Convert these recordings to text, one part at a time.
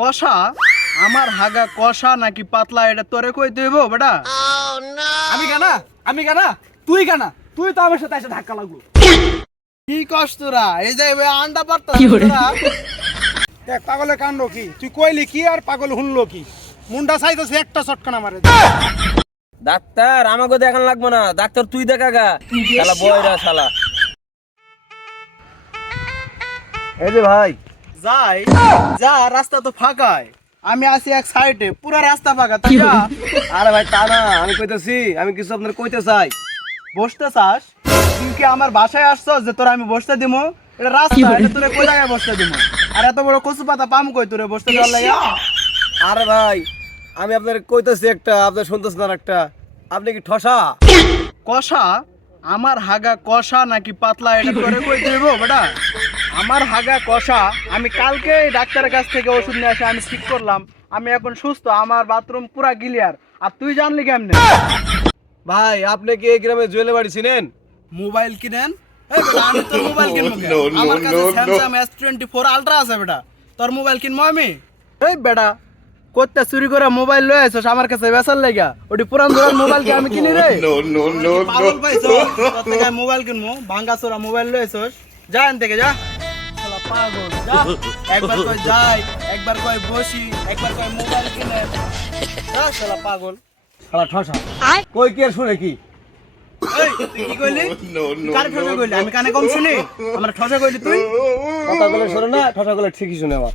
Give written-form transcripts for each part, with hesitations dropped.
কষা আমার হাগা কষা নাকি পাতলা এটা তোরে কই দেব বেটা? আমি গানা তুই গানা, তুই তো আমার সাথে এসে ধাক্কা লাগলো। কি কস তোরা? এই যে আন্ডা পারতা দেখ পাগলের কাণ্ড কি, তুই কইলি কি আর পাগল শুনলো কি? মুন্ডা চাইতেছে একটা চটকানা মারে। ডাক্তার আমাকে দেখান লাগবো না, ডাক্তার তুই দেখা গা শালা বয়রা শালা। এই যে ভাই যাই যা, রাস্তা তো ফাঁকায়, আমি আছি এক সাইডে, পুরো রাস্তা ফাঁকা, তুই যা। আরে ভাই তা না, আমি কইতেছি, আমি কিছু আপনার কইতে চাই। বসতে চাস? তুই কি আমার বাসায় আসছস যে তোরা আমি বসতে দিমু? এটা রাস্তা, এটা তোরে কোন জায়গায় বসতে দিমু? আর এত বড় কচু পাতা পাম কই তোরে বসতে দেওয়ার লাগা? আরে ভাই আমি আপনার কইতেছি একটা, আপনি শুনতেছেন না একটা। আপনি কি ঠসা? কষা আমার হাগা কষা নাকি পাতলা এটা তোরে কই দেব বেটা? আমার হাগা কষা, আমি কালকে ডাক্তারের কাছ থেকে ওষুধ নিয়ে আসে আমি ঠিক করলাম, আমি এখন সুস্থ, আমার বাথরুম পুরা ক্লিয়ার। আর তুই জানলি কেমনে? ভাই আপনি কি এই গ্রামে জুয়েলে বাড়ি চিনেন? মোবাইল কিনেন? এই বেটা আমি তোর মোবাইল কিনবো কেন? আমার কাছে স্যামসাং S24 আলট্রা আছে বেটা, তোর মোবাইল কিনবো আমি? এই বেটা কোত্তা চুরি করে মোবাইল লয়ে আইছস আমার কাছে বেচার লাগা? ওটি পুরান ধরনের মোবাইল কি আমি কিনি রে? পাগল পাইছস? তোর থেকে আমি মোবাইল কিনবো? ভাঙা চোরা মোবাইল লয়ে আইছস? যা এখান থেকে যা। শালা পাগল যা। একবার কই যাই, একবার কই বসি, একবার কই মোবাইল কিনে, যা শালা পাগল। শালা ঠসা কই কি আর শুনে কি? এই তুই কি কইলি? কার ঠসা কইলি? আমি কানে কম শুনি? আমার ঠসা কইলি তুই? কথা বলে শুনে না, ঠসা বলে ঠিকই শুনে আমার।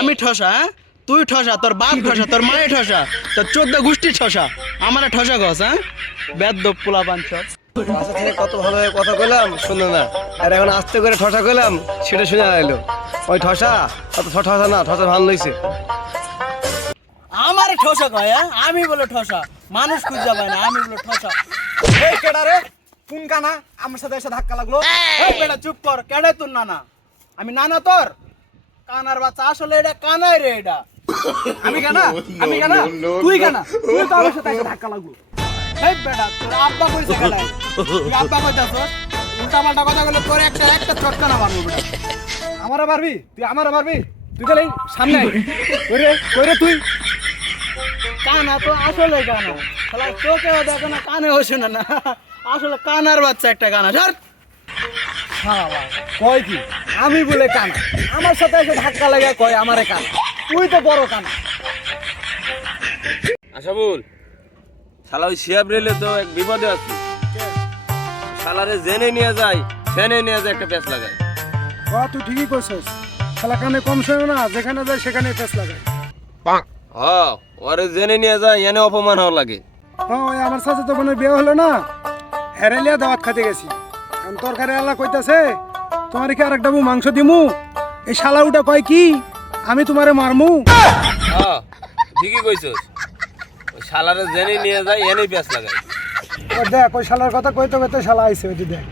আমি ঠসা? হ্যাঁ? তুই ঠসা, তোর বাপ ঠসা, তোর মায়ে ঠসা, তোর 14 গোষ্ঠী ঠসা, আমার ঠসা গছ? হ্যাঁ বেদ্য পোলা বাঞ্চত। বাসা থেকে কত ভালো কথা কইলাম শুনে না, আর এখন আস্তে করে ঠসা কইলাম সেটা শুনে আইলো। ওই ঠসা অত ঠসা না, ঠসা ভালো লইছে। আমার ঠসা কয়? হ্যাঁ আমি বলে ঠসা? মানুষ খুঁজা পায় না, আমি বলে ঠসা? এই কেডা রে? কোন কানা আমার সাথে এসে ধাক্কা লাগলো? এই বেটা চুপ কর, কেডাই তোর নানা? আমি নানা তোর? কানার বাচ্চা, আসলে এটা কানাই রে এটা। আমি গানা তুই গানা, তুই তো আমার সাথে এসে ধাক্কা লাগলো। এই বেটা তোর আব্বা কইছে কেডাই? তুই আব্বা কইতাছস? উল্টা পাল্টা কথা বলে তোর একটা একটা চটকানা মারবো বেটা। আমারে মারবি? তুই আমারে মারবি? তুই গেলে সামনে আয়। কইরে তুই কানা তো আসলে কানা, শালা চোখেও দেখো না, কানেও শোনে না, আসলে কানার বাচ্চা একটা কানা। ধর শালা কয় কি আমি বলে কানা, আমার সাথে এসে ধাক্কা লাগা কয় আমারে কানা, তুই তো বড় কানা। আচ্ছা বল, শালা ওই শিয়াব রেলে তো এক বিপদে আছে। শালারে জেনে নিয়ে যায়, জেনে নিয়ে যায় একটা পেছ লাগায়। তুই ঠিকই কইছস, শালা কানে কম শোনে না, যেখানে যায় সেখানে পেছ লাগায়। হ্যাঁ ওরে জেনে নিয়ে যায়, এনে অপমান হওয়া লাগে। হ্যাঁ ওই আমার সাথে তো বোনের বিয়ে হলো না, হেরেলিয়া দাওয়াত খাতে গেছি, এখন তরকারি আল্লাহ কইতাছে তোমার কি আর একটা মাংস দিমু? এই শালা উটা কয় কি আমি তোমারে মারমু? হ্যাঁ ঠিকই কইছস, ওই শালারে জেনে নিয়ে যায়, এনেই পেছ লাগায়। ও দেখ ওই শালার কথা কইতে কইতে শালা আইছে, ওই যে দেখ।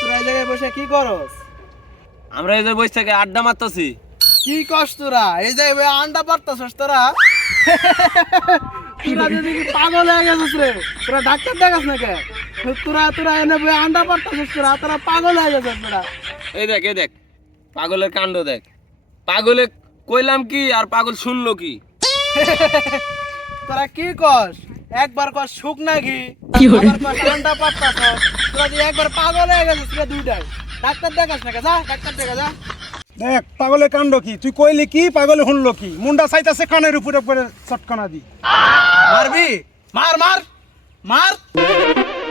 তোরা এই জায়গায় বসে কি করস? আমরা এদের বসে থেকে আড্ডা মারতাছি। কি কস তোরা? এই জায়গায় আন্ডা পারতাছস তোরা? তোরা যদি কি পাগল হয়ে গেছিস রে? তোরা ডাক্তার দেখাস না কে? তোরা এনে বই আন্ডা পারতাছস তোরা পাগল হয়ে গেছিস তোরা। এই দেখ পাগলের কাণ্ড দেখ। পাগলে কইলাম কি আর পাগল শুনলো কি? তোরা কি কস? একবার কস সুখ নাকি, আবার কস আন্ডা পারতাছস। তোরা যে একবার পাগল হয়ে গেছিস রে দুইটাই। ডাক্তার দেখাস না কে? যা ডাক্তার দেখা যা। দেখ পাগলের কাণ্ড কি, তুই কইলি কি পাগলে শুনলো কি? মুন্ডা চাইতাছে কানের উপরে উপরে চটকানা দি। মারবি? মার মার মার।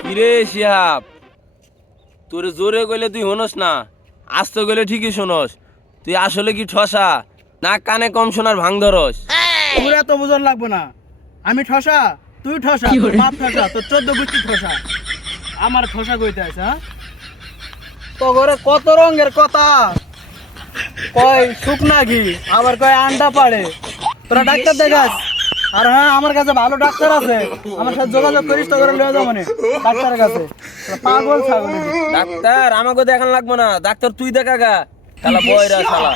কিরে শিহাব, তোর জোরে কইলে তুই হনস না, আস্তে কইলে ঠিকই শোনস। তুই আসলে কি ঠসা না কানে কম শোনার ভাঙ ধরস? তোর এত বুঝন লাগবো না, আমি ঠসা, তুই ঠসা, তোর বাপ ঠসা, তোর 14 গোষ্ঠী ঠসা, আমার ঠসা কইতে আছে? হ্যাঁ তো ঘরে কত রঙের কথা কয় সুখ নাকি, আবার কয় আন্ডা পাড়ে। তোরা ডাক্তার দেখাস? আর হ্যাঁ আমার কাছে ভালো ডাক্তার আছে, আমার সাথে যোগাযোগ করিস, তো করে লয়ে যাবো মানে ডাক্তারের কাছে। তোরা পাগল ছাগল এগুলো। ডাক্তার আমাকে দেখান লাগবো না, ডাক্তার তুই দেখা গা শালা বয়রা শালা।